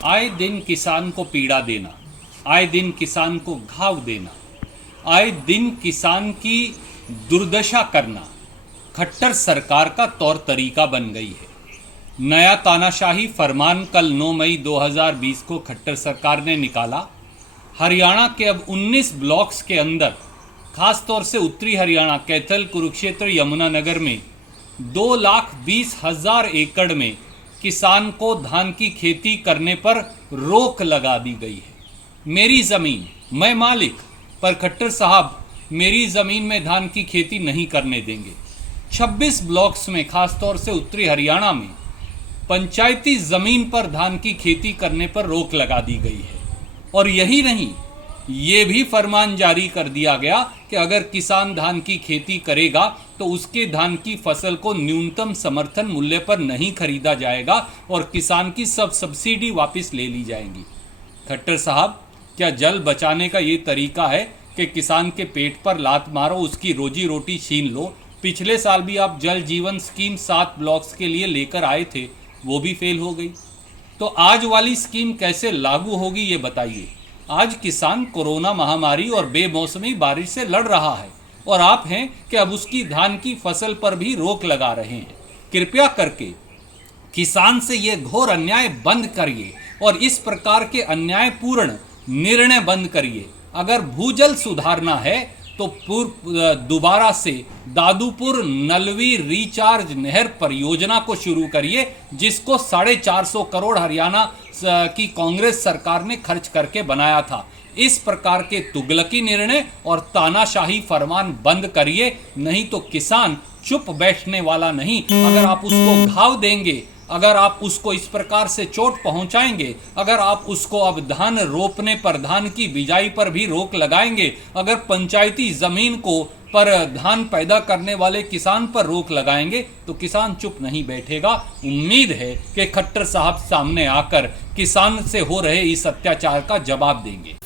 आए दिन किसान को पीड़ा देना, आए दिन किसान को घाव देना, आए दिन किसान की दुर्दशा करना खट्टर सरकार का तौर तरीका बन गई है। नया तानाशाही फरमान कल 9 मई 2020 को खट्टर सरकार ने निकाला। हरियाणा के अब 19 ब्लॉक्स के अंदर, खासतौर से उत्तरी हरियाणा, कैथल, कुरुक्षेत्र, यमुनानगर में 2,20,000 एकड़ में किसान को धान की खेती करने पर रोक लगा दी गई है। मेरी ज़मीन, मैं मालिक, पर खट्टर साहब मेरी ज़मीन में धान की खेती नहीं करने देंगे। 26 ब्लॉक्स में, खासतौर से उत्तरी हरियाणा में, पंचायती ज़मीन पर धान की खेती करने पर रोक लगा दी गई है। और यही नहीं, ये भी फरमान जारी कर दिया गया कि अगर किसान धान की खेती करेगा तो उसके धान की फसल को न्यूनतम समर्थन मूल्य पर नहीं खरीदा जाएगा और किसान की सब सब्सिडी वापस ले ली जाएंगी। खट्टर साहब, क्या जल बचाने का ये तरीका है कि किसान के पेट पर लात मारो, उसकी रोजी रोटी छीन लो? पिछले साल भी आप जल जीवन स्कीम 7 ब्लॉक्स के लिए लेकर आए थे, वो भी फेल हो गई। तो आज वाली स्कीम कैसे लागू होगी ये बताइए। आज किसान कोरोना महामारी और बेमौसमी बारिश से लड़ रहा है और आप हैं कि अब उसकी धान की फसल पर भी रोक लगा रहे हैं। कृपया करके किसान से ये घोर अन्याय बंद करिए और इस प्रकार के अन्यायपूर्ण निर्णय बंद करिए। अगर भूजल सुधारना है तो दोबारा से दादूपुर नलवी रिचार्ज नहर परियोजना को शुरू करिए, जिसको 450 करोड़ हरियाणा की कांग्रेस सरकार ने खर्च करके बनाया था। इस प्रकार के तुगलकी निर्णय और तानाशाही फरमान बंद करिए, नहीं तो किसान चुप बैठने वाला नहीं। अगर आप उसको घाव देंगे, अगर आप उसको इस प्रकार से चोट पहुंचाएंगे, अगर आप उसको अब धान रोपने पर, धान की बिजाई पर भी रोक लगाएंगे, अगर पंचायती जमीन को पर धान पैदा करने वाले किसान पर रोक लगाएंगे, तो किसान चुप नहीं बैठेगा। उम्मीद है कि खट्टर साहब सामने आकर किसान से हो रहे इस अत्याचार का जवाब देंगे।